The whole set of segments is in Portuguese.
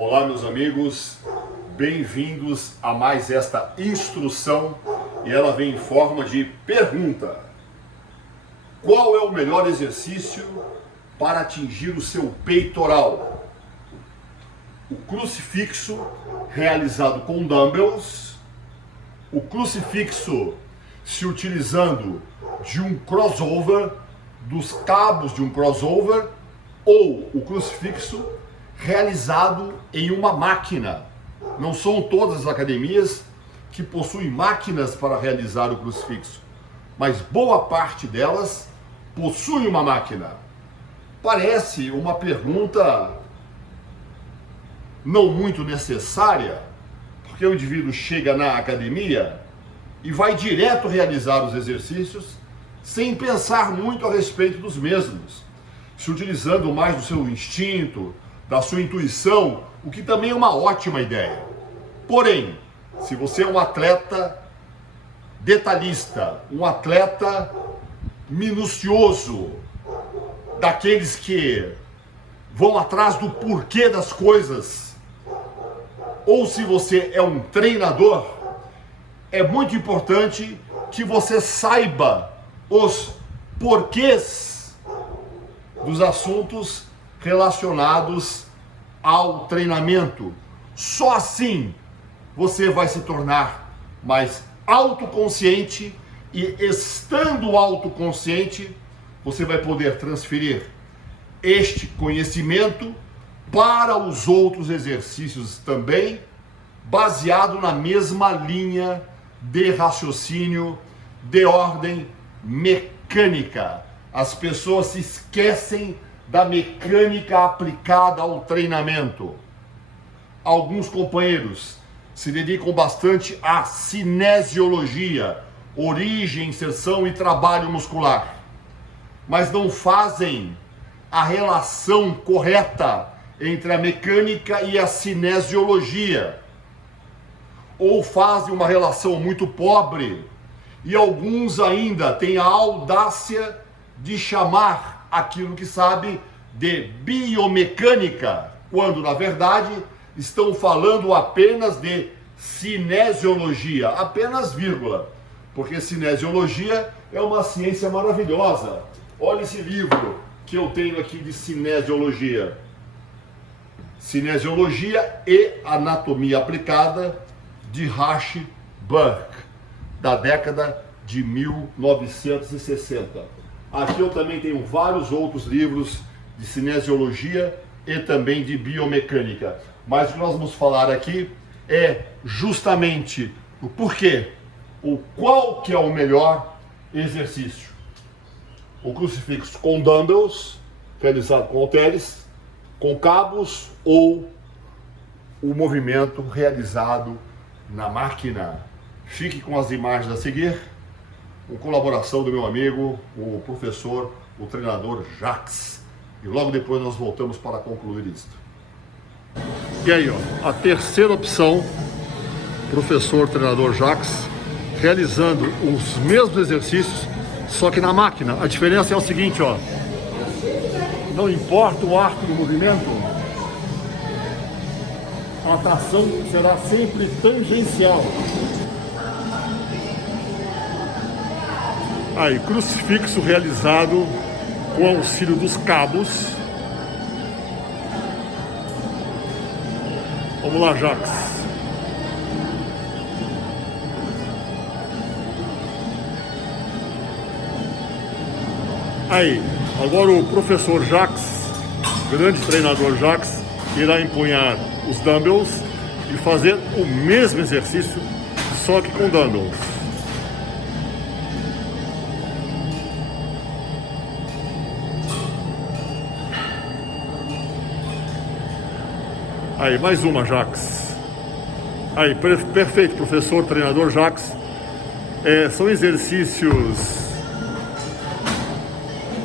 Olá, meus amigos, bem-vindos a mais esta instrução e ela vem em forma de pergunta. Qual é o melhor exercício para atingir o seu peitoral? O crucifixo realizado com dumbbells, o crucifixo se utilizando de um crossover, dos cabos de um crossover, ou o crucifixo realizado em uma máquina. Não são todas as academias que possuem máquinas para realizar o crucifixo, mas boa parte delas possui uma máquina. Parece uma pergunta não muito necessária, porque o indivíduo chega na academia e vai direto realizar os exercícios sem pensar muito a respeito dos mesmos, se utilizando mais do seu instinto, da sua intuição, o que também é uma ótima ideia. Porém, se você é um atleta detalhista, um atleta minucioso, daqueles que vão atrás do porquê das coisas, ou se você é um treinador, é muito importante que você saiba os porquês dos assuntos relacionados ao treinamento. Só assim você vai se tornar mais autoconsciente e, estando autoconsciente, você vai poder transferir este conhecimento para os outros exercícios também, baseado na mesma linha de raciocínio de ordem mecânica. As pessoas se esquecem da mecânica aplicada ao treinamento. Alguns companheiros se dedicam bastante à cinesiologia, origem, inserção e trabalho muscular, mas não fazem a relação correta entre a mecânica e a cinesiologia, ou fazem uma relação muito pobre, e alguns ainda têm a audácia de chamar aquilo que sabe de biomecânica, quando na verdade estão falando apenas de cinesiologia, apenas vírgula, porque cinesiologia é uma ciência maravilhosa. Olha esse livro que eu tenho aqui de cinesiologia. Cinesiologia e Anatomia Aplicada, de Rashi Burke, da década de 1960. Aqui eu também tenho vários outros livros de cinesiologia e também de biomecânica. Mas o que nós vamos falar aqui é justamente o porquê, o qual que é o melhor exercício. O crucifixo com dumbbells, realizado com halteres, com cabos, ou o movimento realizado na máquina. Fique com as imagens a seguir, com colaboração do meu amigo, o professor, o treinador Jacques. E logo depois nós voltamos para concluir isto. E aí, ó, a terceira opção, professor, treinador Jacques, realizando os mesmos exercícios, só que na máquina. A diferença é o seguinte, ó, não importa o arco do movimento, a tração será sempre tangencial. Aí, crucifixo realizado com auxílio dos cabos. Vamos lá, Jacques. Aí, agora o professor Jacques, grande treinador Jacques, irá empunhar os dumbbells e fazer o mesmo exercício, só que com dumbbells. Aí, mais uma, Jacques. Aí, perfeito, professor, treinador Jacques. São exercícios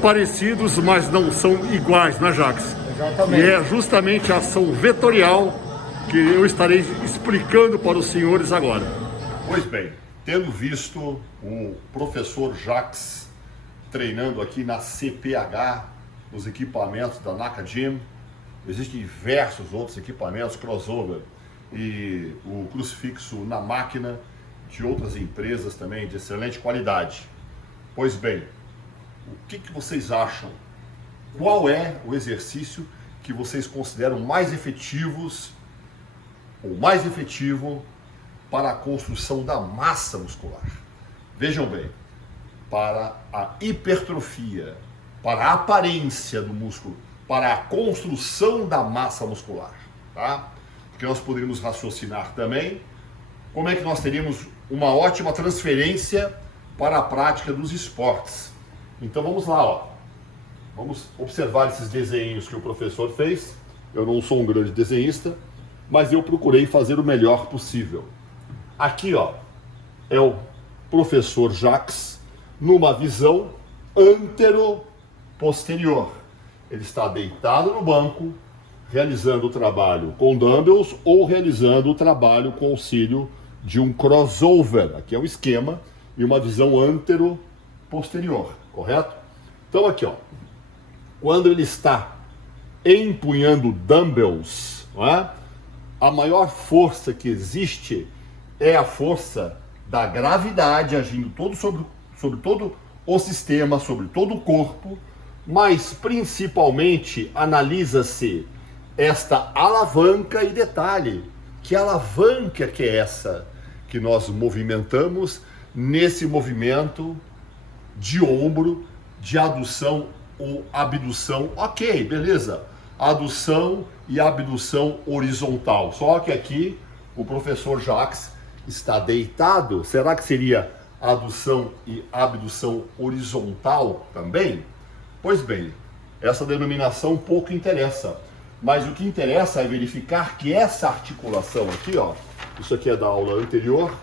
parecidos, mas não são iguais, né, Jacques? Exatamente. E é justamente a ação vetorial que eu estarei explicando para os senhores agora. Pois bem, tendo visto o professor Jacques treinando aqui na CPH, nos equipamentos da Naka Gym, existem diversos outros equipamentos, crossover e o crucifixo na máquina de outras empresas também de excelente qualidade. Pois bem, o que vocês acham? Qual é o exercício que vocês consideram mais efetivos ou mais efetivo para a construção da massa muscular? Vejam bem, para a hipertrofia, para a aparência do músculo, para a construção da massa muscular, tá? Porque nós poderíamos raciocinar também como é que nós teríamos uma ótima transferência para a prática dos esportes. Então vamos lá, ó. Vamos observar esses desenhos que o professor fez. Eu não sou um grande desenhista, mas eu procurei fazer o melhor possível. Aqui, ó, é o professor Jacques numa visão antero-posterior. Ele está deitado no banco, realizando o trabalho com dumbbells ou realizando o trabalho com auxílio de um crossover. Aqui é um esquema e uma visão antero-posterior, correto? Então aqui, ó, quando ele está empunhando dumbbells, não é? A maior força que existe é a força da gravidade agindo sobre todo o sistema, sobre todo o corpo, mas principalmente analisa-se esta alavanca. E detalhe, que alavanca que é essa que nós movimentamos nesse movimento de ombro, de adução ou abdução? Ok, beleza, adução e abdução horizontal, só que aqui o professor Jacques está deitado. Será que seria adução e abdução horizontal também? Pois bem, essa denominação pouco interessa, mas o que interessa é verificar que essa articulação aqui, ó, isso aqui é da aula anterior,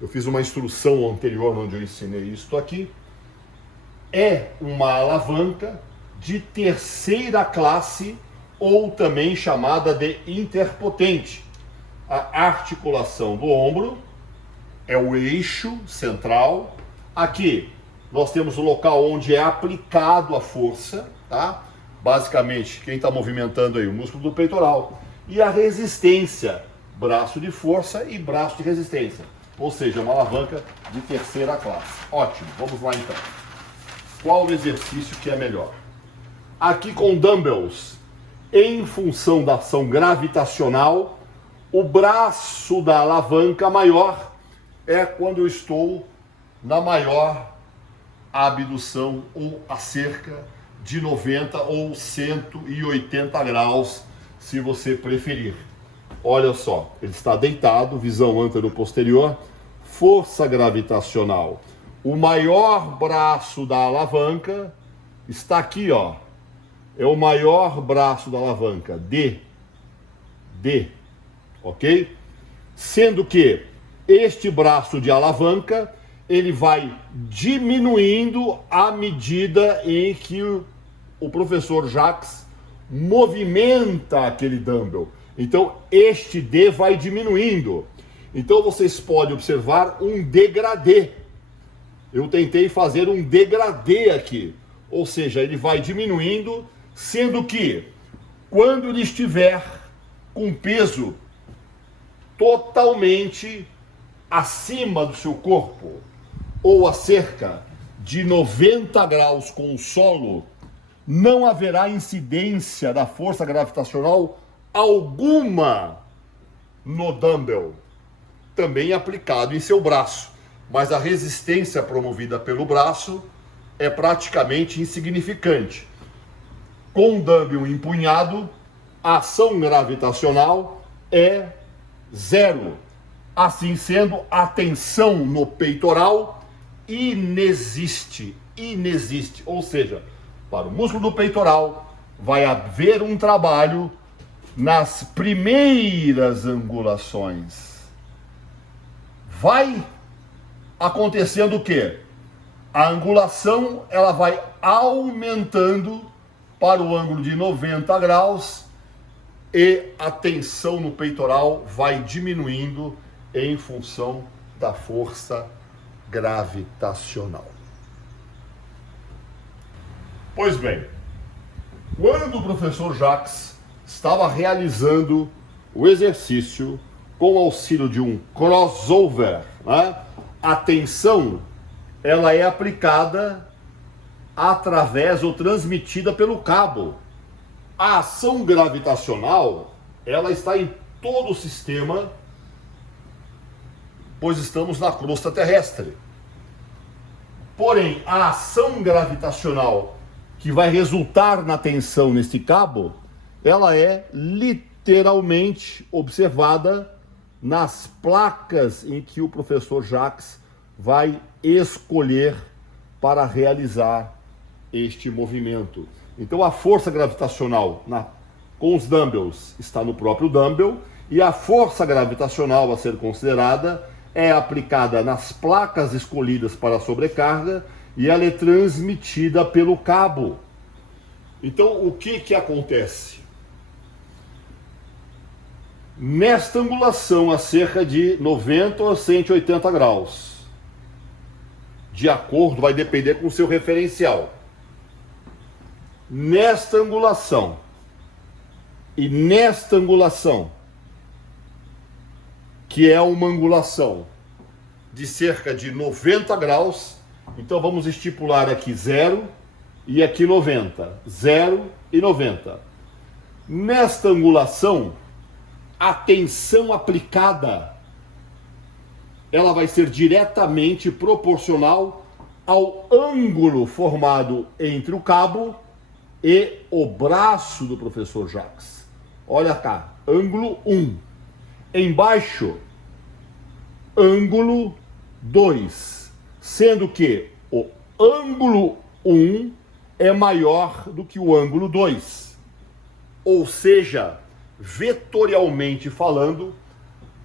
eu fiz uma instrução anterior onde eu ensinei isso aqui, é uma alavanca de terceira classe ou também chamada de interpotente. A articulação do ombro é o eixo central. Aqui nós temos o local onde é aplicado a força, tá? Basicamente, quem está movimentando aí? O músculo do peitoral. E a resistência, braço de força e braço de resistência. Ou seja, uma alavanca de terceira classe. Ótimo, vamos lá então. Qual o exercício que é melhor? Aqui com dumbbells, em função da ação gravitacional, o braço da alavanca maior é quando eu estou na maior abdução ou a cerca de 90 ou 180 graus, se você preferir. Olha só, ele está deitado, visão antero-posterior, força gravitacional. O maior braço da alavanca está aqui, ó. É o maior braço da alavanca, D, ok? Sendo que este braço de alavanca, ele vai diminuindo à medida em que o professor Jacques movimenta aquele dumbbell. Então, este D vai diminuindo. Então, vocês podem observar um degradê. Eu tentei fazer um degradê aqui. Ou seja, ele vai diminuindo, sendo que quando ele estiver com peso totalmente acima do seu corpo, ou a cerca de 90 graus com o solo, não haverá incidência da força gravitacional alguma no dumbbell, também aplicado em seu braço, mas a resistência promovida pelo braço é praticamente insignificante. Com o dumbbell empunhado, a ação gravitacional é zero. Assim sendo, a tensão no peitoral inexiste. Ou seja, para o músculo do peitoral vai haver um trabalho nas primeiras angulações. Vai acontecendo o quê? A angulação ela vai aumentando para o ângulo de 90 graus e a tensão no peitoral vai diminuindo em função da força gravitacional. Pois bem, quando o professor Jacques estava realizando o exercício com o auxílio de um crossover, né? A tensão, ela é aplicada através ou transmitida pelo cabo. A ação gravitacional, ela está em todo o sistema, pois estamos na crosta terrestre. Porém, a ação gravitacional que vai resultar na tensão neste cabo, ela é literalmente observada nas placas em que o professor Jacques vai escolher para realizar este movimento. Então a força gravitacional com os dumbbells está no próprio dumbbell, e a força gravitacional a ser considerada é aplicada nas placas escolhidas para a sobrecarga e ela é transmitida pelo cabo. Então o que acontece? Nesta angulação a cerca de 90 a 180 graus, de acordo, vai depender com o seu referencial. Nesta angulação e nesta angulação, que é uma angulação de cerca de 90 graus, então vamos estipular aqui 0 e aqui 90, 0 e 90. Nesta angulação, a tensão aplicada, ela vai ser diretamente proporcional ao ângulo formado entre o cabo e o braço do professor Jacques. Olha cá, ângulo 1. Embaixo, ângulo 2. Sendo que o ângulo 1 é maior do que o ângulo 2. Ou seja, vetorialmente falando,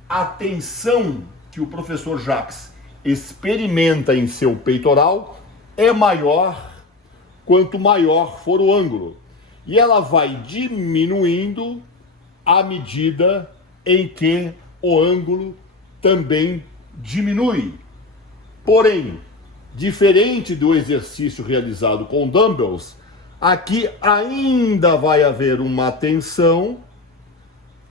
a tensão que o professor Jacques experimenta em seu peitoral é maior quanto maior for o ângulo. E ela vai diminuindo à medida em que o ângulo também diminui. Porém, diferente do exercício realizado com dumbbells, aqui ainda vai haver uma tensão,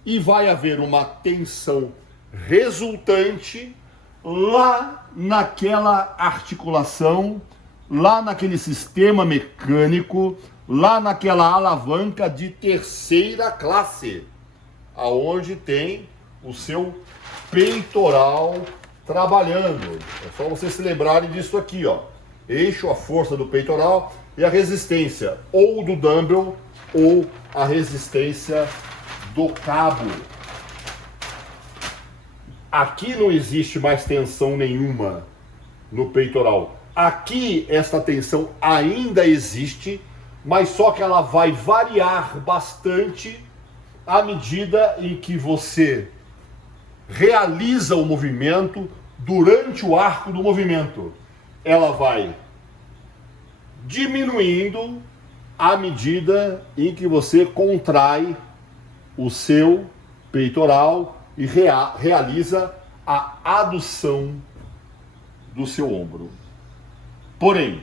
e vai haver uma tensão resultante lá naquela articulação, lá naquele sistema mecânico, lá naquela alavanca de terceira classe, aonde tem o seu peitoral trabalhando. É só vocês se lembrarem disso aqui, ó. Eixo, a força do peitoral e a resistência, ou do dumbbell, ou a resistência do cabo. Aqui não existe mais tensão nenhuma no peitoral. Aqui esta tensão ainda existe, mas só que ela vai variar bastante à medida em que você realiza o movimento durante o arco do movimento. Ela vai diminuindo à medida em que você contrai o seu peitoral e realiza a adução do seu ombro. Porém,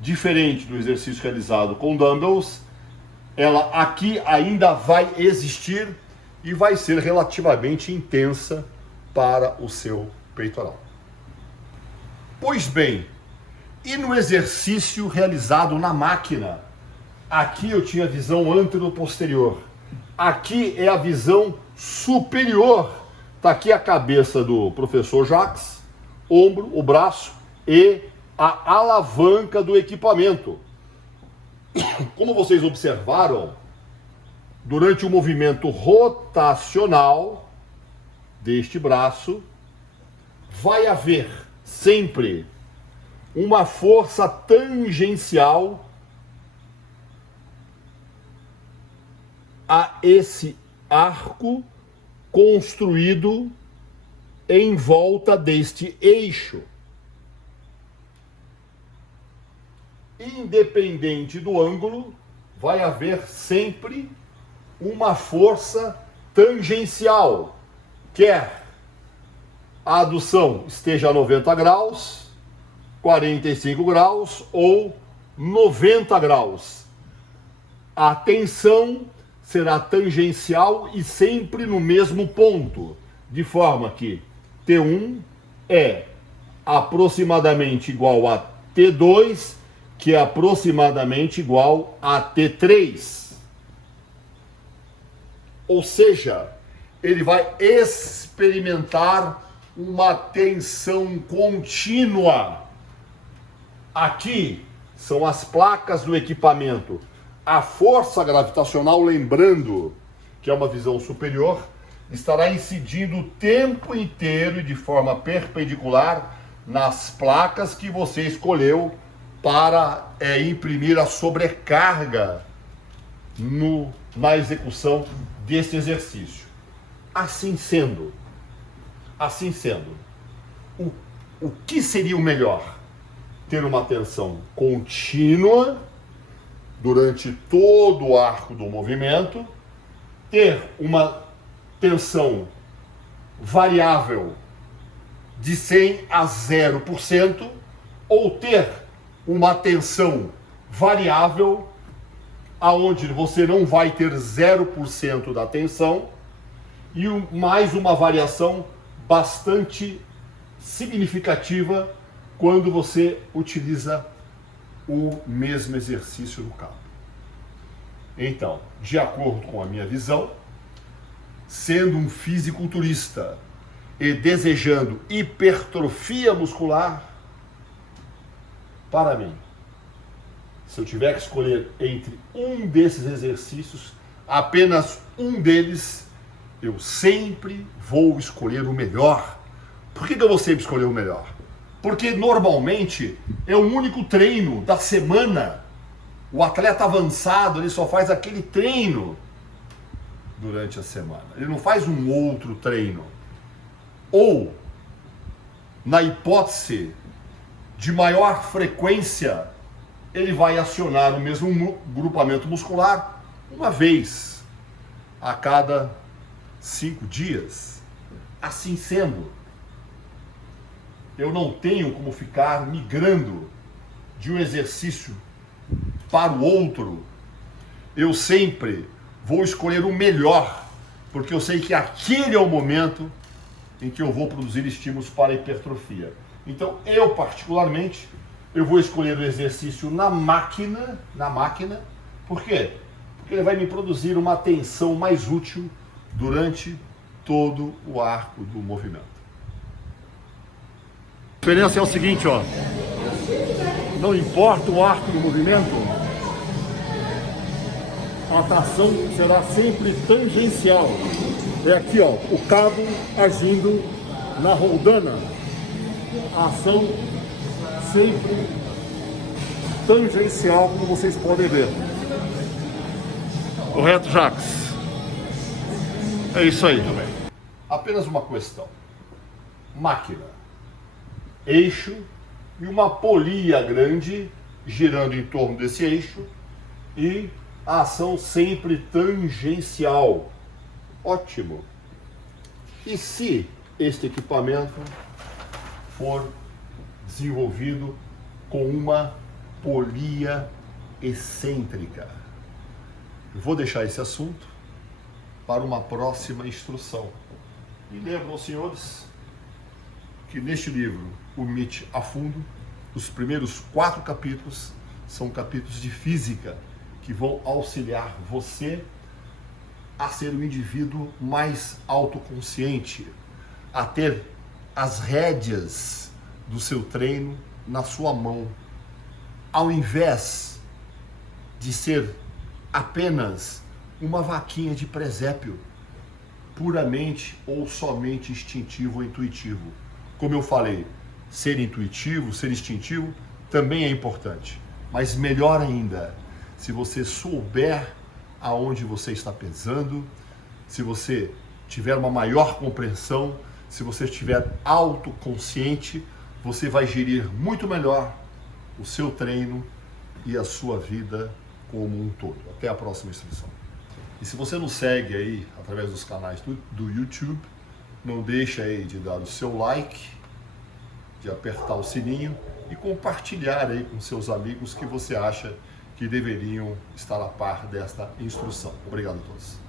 diferente do exercício realizado com dumbbells, ela aqui ainda vai existir e vai ser relativamente intensa para o seu peitoral. Pois bem, e no exercício realizado na máquina? Aqui eu tinha visão antero-posterior. Aqui é a visão superior. Está aqui a cabeça do professor Jacques, ombro, o braço e a alavanca do equipamento. Como vocês observaram, durante o movimento rotacional deste braço, vai haver sempre uma força tangencial a esse arco construído em volta deste eixo. Independente do ângulo, vai haver sempre uma força tangencial, quer a adução esteja a 90 graus, 45 graus ou 90 graus. A tensão será tangencial e sempre no mesmo ponto, de forma que T1 é aproximadamente igual a T2, que é aproximadamente igual a T3. Ou seja, ele vai experimentar uma tensão contínua. Aqui são as placas do equipamento. A força gravitacional, lembrando que é uma visão superior, estará incidindo o tempo inteiro e de forma perpendicular nas placas que você escolheu para imprimir a sobrecarga na execução desse exercício. Assim sendo, o que seria o melhor? Ter uma tensão contínua durante todo o arco do movimento, ter uma tensão variável de 100 a 0%, ou ter uma tensão variável aonde você não vai ter 0% da tensão e mais uma variação bastante significativa quando você utiliza o mesmo exercício no cabo. Então, de acordo com a minha visão, sendo um fisiculturista e desejando hipertrofia muscular, para mim, se eu tiver que escolher entre um desses exercícios, apenas um deles, eu sempre vou escolher o melhor. Por que eu vou sempre escolher o melhor? Porque normalmente é o único treino da semana. O atleta avançado, ele só faz aquele treino durante a semana. Ele não faz um outro treino. Ou, na hipótese de maior frequência, ele vai acionar o mesmo grupamento muscular uma vez a cada 5 dias. Assim sendo, eu não tenho como ficar migrando de um exercício para o outro. Eu sempre vou escolher o melhor, porque eu sei que aquele é o momento em que eu vou produzir estímulos para a hipertrofia. Então, eu particularmente, eu vou escolher o exercício na máquina. Por quê? Porque ele vai me produzir uma tensão mais útil durante todo o arco do movimento. A diferença é o seguinte, ó. Não importa o arco do movimento, a tração será sempre tangencial. É aqui, ó, o cabo agindo na roldana. A ação sempre tangencial, como vocês podem ver. Correto, Jacques? É isso aí. Apenas uma questão. Máquina, eixo e uma polia grande girando em torno desse eixo e a ação sempre tangencial. Ótimo. E se este equipamento for desenvolvido com uma polia excêntrica? Eu vou deixar esse assunto para uma próxima instrução. E lembro aos senhores que neste livro, o MIT a fundo, os primeiros 4 capítulos são capítulos de física que vão auxiliar você a ser um indivíduo mais autoconsciente, a ter as rédeas do seu treino na sua mão, ao invés de ser apenas uma vaquinha de presépio, puramente ou somente instintivo ou intuitivo. Como eu falei, ser intuitivo, ser instintivo também é importante, mas melhor ainda, se você souber aonde você está pesando, se você tiver uma maior compreensão, se você estiver autoconsciente, você vai gerir muito melhor o seu treino e a sua vida como um todo. Até a próxima instrução. E se você nos segue aí através dos canais do YouTube, não deixa aí de dar o seu like, de apertar o sininho e compartilhar aí com seus amigos que você acha que deveriam estar a par desta instrução. Obrigado a todos.